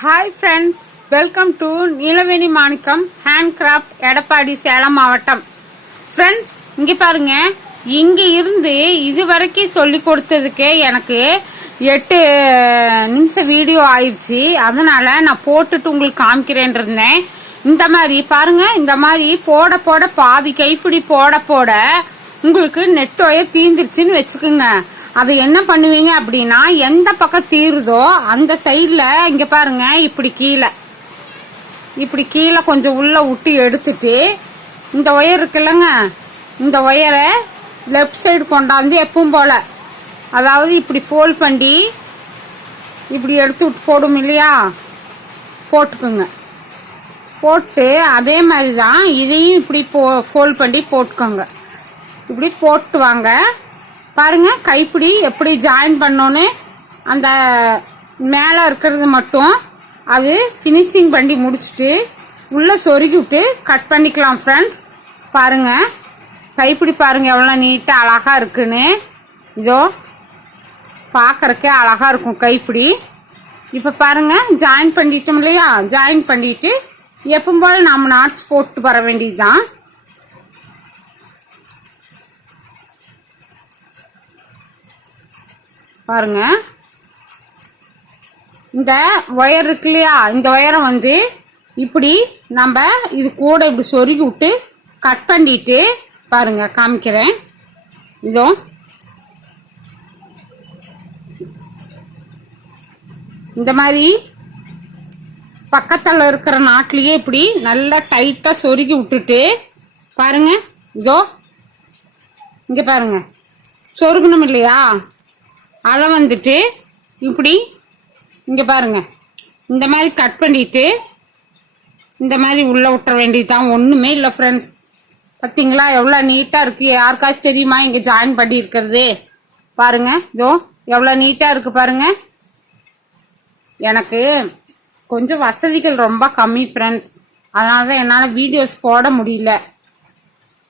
Hi friends, welcome to Neelaveni Manickam handcraft, Edappadi, Salem மாவட்டம். Friends, இங்க பாருங்க, இங்க இருந்து இது வரைக்கும் சொல்லி கொடுத்ததுக்கே எனக்கு 8 நிமிஷம் வீடியோ ஆயிடுச்சு. அதனால நான் போட்டுட்டு உங்களுக்கு காமிக்கிறேன் இருந்தேன். இந்த மாதிரி பாருங்க, இந்த மாதிரி போட போட பாதி கைப்பிடி போட உங்களுக்கு நெட் ஒயர் தீந்துருச்சுன்னு வச்சுக்கோங்க. அது என்ன பண்ணுவீங்க அப்படின்னா, எந்த பக்கம் தீருதோ அந்த சைட்ல இங்க பாருங்க, இப்படி கீழே கொஞ்சம் உள்ள விட்டு எடுத்துட்டு, இந்த ஒயர் இருக்குல்லங்க, இந்த ஒயரை லெஃப்ட் சைடு கொண்டாந்து எப்பவும் போல, அதாவது இப்படி ஃபோல்ட் பண்ணி இப்படி எடுத்து விட்டு போடும் இல்லையா, போட்டுக்குங்க. போட்டு அதே மாதிரி தான் இதையும் இப்படி ஃபோல்ட் பண்ணி போட்டுக்கோங்க. இப்படி போட்டு வாங்க. பாருங்க, கைப்பிடி எப்படி ஜாயின் பண்ணோன்னு அந்த மேலே இருக்கிறது மட்டும் அது ஃபினிஷிங் பண்ணி முடிச்சுட்டு உள்ளே சொருகி விட்டு கட் பண்ணிக்கலாம். ஃப்ரெண்ட்ஸ், பாருங்க, கைப்பிடி பாருங்க எவ்வளோ நீட்டாக அழகாக இருக்குன்னு. இதோ பார்க்கறக்கே அழகாக இருக்கும் கைப்பிடி. இப்போ பாருங்க, ஜாயின் பண்ணிட்டோம் இல்லையா, ஜாயின் பண்ணிட்டு எப்பவும் போல் நம்ம நாட்ஸ் போட்டு வர வேண்டியதுதான். பாருங்க, இந்த ஒயர் இருக்கு இல்லையா, இந்த ஒயரை வந்து இப்படி நம்ம இது கூட இப்படி சொருகி விட்டு கட் பண்ணிட்டு, பாருங்க காமிக்கிறேன். இதோ இந்த மாதிரி பக்கத்தில் இருக்கிற நாட்டிலேயே இப்படி நல்லா டைட்டாக சொருகி விட்டுட்டு, பாருங்க, இதோ இங்கே பாருங்க, சொருகணும் இல்லையா, அதை வந்துட்டு இப்படி இங்கே பாருங்க, இந்த மாதிரி கட் பண்ணிட்டு இந்த மாதிரி உள்ளே விட்டுற வேண்டியது தான். ஒன்றுமே இல்லை ஃப்ரெண்ட்ஸ். பார்த்தீங்களா எவ்வளோ நீட்டாக இருக்குது? யாருக்காச்சும் தெரியுமா இங்கே ஜாயின் பண்ணி இருக்கிறது? பாருங்க, இதோ எவ்வளோ நீட்டாக இருக்குது பாருங்க. எனக்கு கொஞ்சம் வசதிகள் ரொம்ப கம்மி ஃப்ரெண்ட்ஸ், அதனால தான் என்னால் வீடியோஸ் போட முடியல.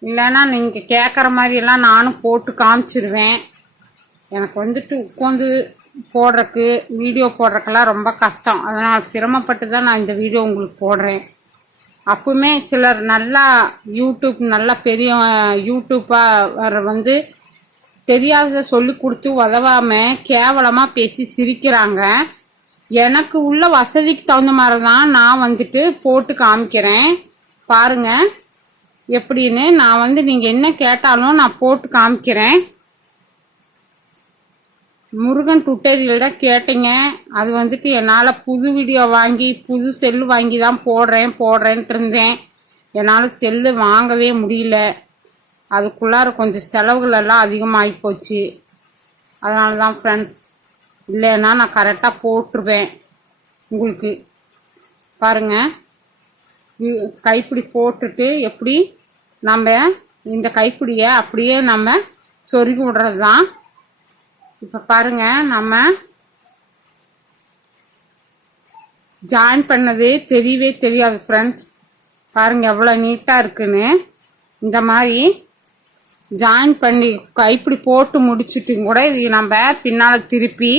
இல்லைன்னா நீங்கள் கேட்குற மாதிரியெல்லாம் நானும் போட்டு காமிச்சிடுவேன். எனக்கு வந்துட்டு உட்காந்து போடுறக்கு, வீடியோ போடுறக்கெல்லாம் ரொம்ப கஷ்டம். அதனால் சிரமப்பட்டு தான் நான் இந்த வீடியோ உங்களுக்கு போடுறேன். அப்பவுமே சிலர் நல்லா யூடியூப், நல்லா பெரிய யூடியூப்பாக வந்து தெரியாத சொல்லி கொடுத்து உதவாமல் கேவலமாக பேசி சிரிக்கிறாங்க. எனக்கு உள்ள வசதிக்கு தகுந்த மாதிரி தான் நான் வந்துட்டு போட்டு காமிக்கிறேன். பாருங்க எப்படின்னு. நான் வந்து நீங்கள் என்ன கேட்டாலும் நான் போட்டு காமிக்கிறேன். முருகன் டுட்டோரியல்ட கேட்டீங்க, அது வந்துட்டு என்னால் புது வீடியோ வாங்கி புது செல்லு வாங்கி தான் போடுறேன்ட்டு இருந்தேன். என்னால் செல்லு வாங்கவே முடியல. அதுக்குள்ளார கொஞ்சம் செலவுகள் எல்லாம் அதிகமாகி போச்சு. அதனால தான் ஃப்ரெண்ட்ஸ், இல்லைன்னா நான் கரெக்டாக போட்டுருவேன் உங்களுக்கு. பாருங்கள், கைப்பிடி போட்டுட்டு எப்படி நம்ம இந்த கைப்பிடியை அப்படியே நம்ம சொருகி விடுறது தான். இப்போ பாருங்க, நம்ம ஜாயின் பண்ணது தெரியவே தெரியாது ஃப்ரெண்ட்ஸ். பாருங்க எவ்வளோ நீட்டாக இருக்குன்னு. இந்த மாதிரி ஜாயின் பண்ணி கைப்பிடி போட்டு முடிச்சுட்டு கூட இது நம்ம பின்னால் திருப்பி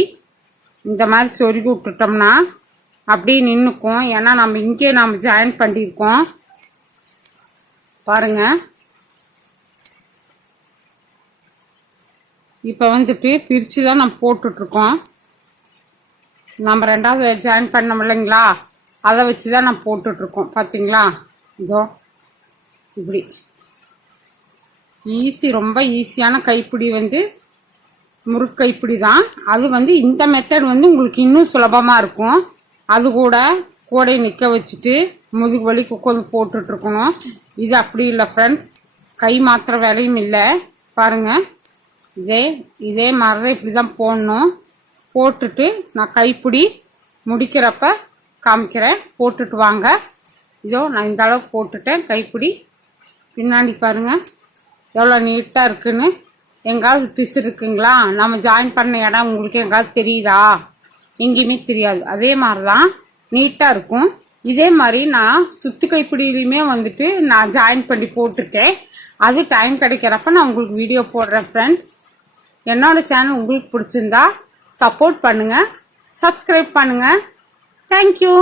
இந்த மாதிரி சொருகி விட்டுட்டோம்னா அப்படியே நின்றுக்கும். ஏன்னா நம்ம இங்கே நம்ம ஜாயின் பண்ணியிருக்கோம். பாருங்க, இப்போ வந்துட்டு பிரித்து தான் நம்ம போட்டுட்ருக்கோம். நம்ம ரெண்டாவது ஜாயின் பண்ணோம் இல்லைங்களா, அதை வச்சு தான் நம்ம போட்டுட்ருக்கோம். பார்த்தீங்களா, இதோ இப்படி ஈஸி, ரொம்ப ஈஸியான கைப்பிடி வந்து முறுக்கு கைப்பிடி தான். அது வந்து இந்த மெத்தட் வந்து உங்களுக்கு இன்னும் சுலபமாக இருக்கும். அது கூட நிற்க வச்சுட்டு முதுகு வலிக்கு உட்காந்து போட்டுட்ருக்கணும். இது அப்படி இல்லை ஃப்ரெண்ட்ஸ், கை மாத்திர வேலையும் இல்லை. பாருங்கள், இதே மாதிரி தான் இப்படி தான் போடணும். போட்டுட்டு நான் கைப்பிடி முடிக்கிறப்ப காமிக்கிறேன். போட்டுட்டு வாங்க. இதோ நான் இந்த அளவுக்கு போட்டுட்டேன். கைப்பிடி பின்னாடி பாருங்கள் எவ்வளோ நீட்டாக இருக்குன்னு. எங்காவது பிசு இருக்குங்களா? நம்ம ஜாயின் பண்ண இடம் உங்களுக்கு எங்காவது தெரியுதா? எங்கேயுமே தெரியாது. அதே மாதிரி தான் நீட்டாக இருக்கும். இதே மாதிரி நான் சுத்து கைப்பிடியிலையுமே வந்துட்டு நான் ஜாயின் பண்ணி போட்டுட்டேன். அது டைம் கிடைக்கிறப்ப நான் உங்களுக்கு வீடியோ போடுறேன் ஃப்ரெண்ட்ஸ். என்னோட சேனல் உங்களுக்கு பிடிச்சிருந்தா சப்போர்ட் பண்ணுங்க, சப்ஸ்கிரைப் பண்ணுங்க. தேங்க்யூ.